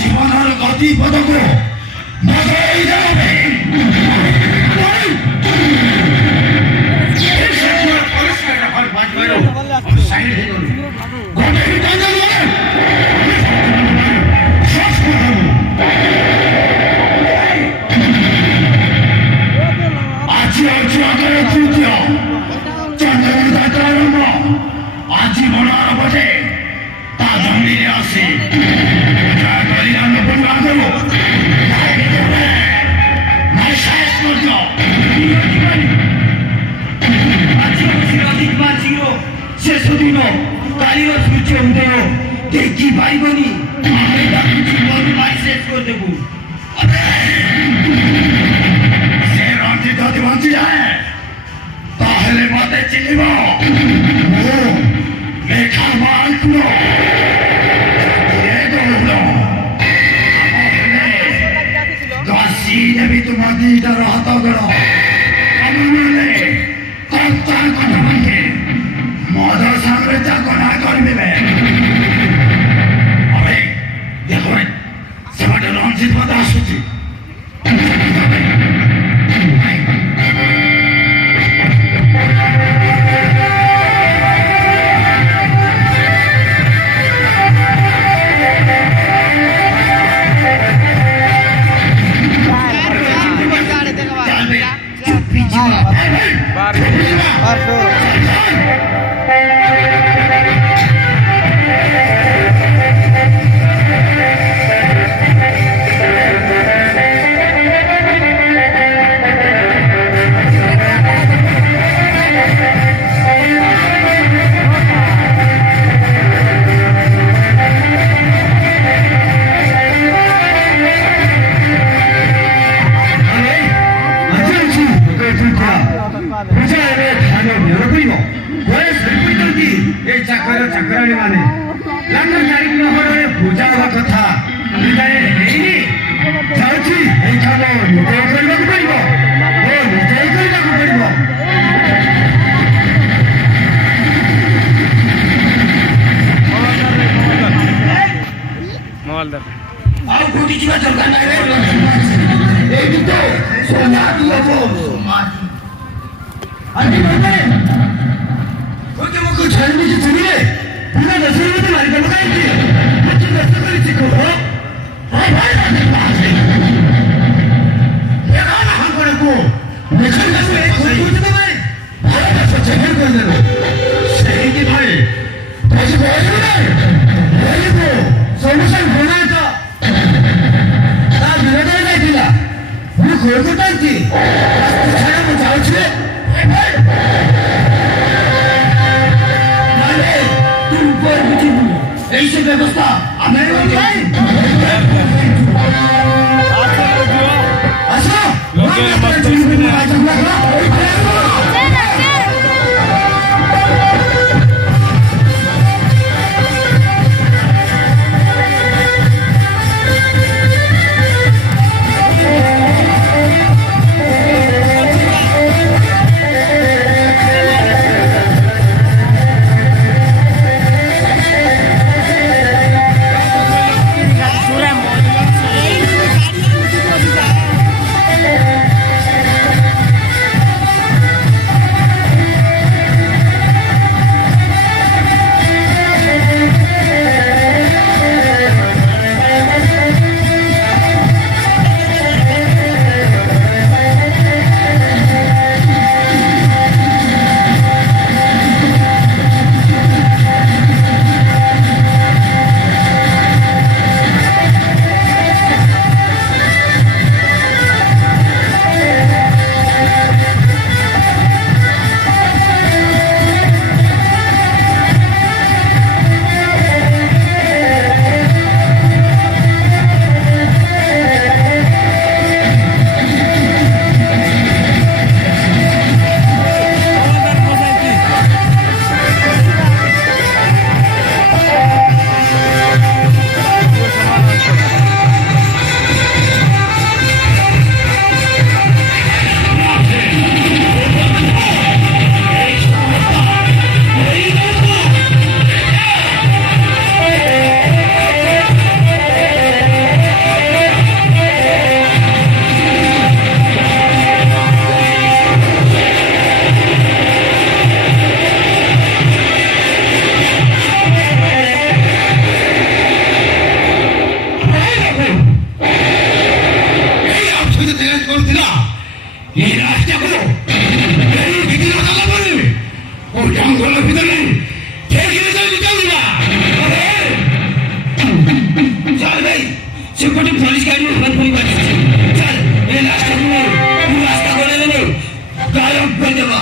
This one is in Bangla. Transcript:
জীবনের গতি পদক বদলাই যাবে। আজি মনার বটে তা জমিনে আসে শেষ দিন কালীয় সূর্য উদয় দেখি পাইবনি শেষ করে দেব সে রঞ্জিত যদি বঞ্চি যায় তাহলে মতে চিনিব লেখা মালগুলো দশি দেবী তোমার দিটার হাত গড় কর্তার কথা মানকে মদ সামনে চাকর না করবে હવે দেখো সেবাটা রঞ্জিত কথা আসুছি ଚାକରାଣୀ ମାନେ ଲଣ୍ଡନ ତାରିଖ ନହରରେ ପୂଜା ହେବା କଥା ହେଇନି ଯାଉଛି ଏଇ କାମ ନିଜେ କରିବାକୁ ପଡିବ ଓ ନିଜେ କରିବାକୁ ପଡିବ। ଆଉ କୋଉଠି ଯିବା ଦରକାର ନାହିଁ ଏଇଠି ତ ସମାଧି ହବ ସମାଧି ଆଜି ମାନେ मुझे छानने की सुनिए पूरा नशे में तो मारी बंद कर दी मुझे नशे में सीखो हां भाई ये गाना हम को नशे में कोई कुछ तो भाई भाई का चेहरे कर दे सही की भाई कैसे बोल रहे हैं ये तो सॉल्यूशन होना था ता विरोध नहीं दिला वो खोल को टाइम छाना में जाओ छे ऐसे व्यवस्था কাজ করছি না এই রাস্তাগুলো এই ভিতরে কথা বলে ও জঙ্গলের ভিতরে ঠেকিয়ে চলে চলবি না চল ভাই সেপটে পুলিশ গাড়ি ফোন করে পাঠিয়েছে চল এই রাস্তাগুলো রাস্তা করে দেবো গায়ব করে দেবো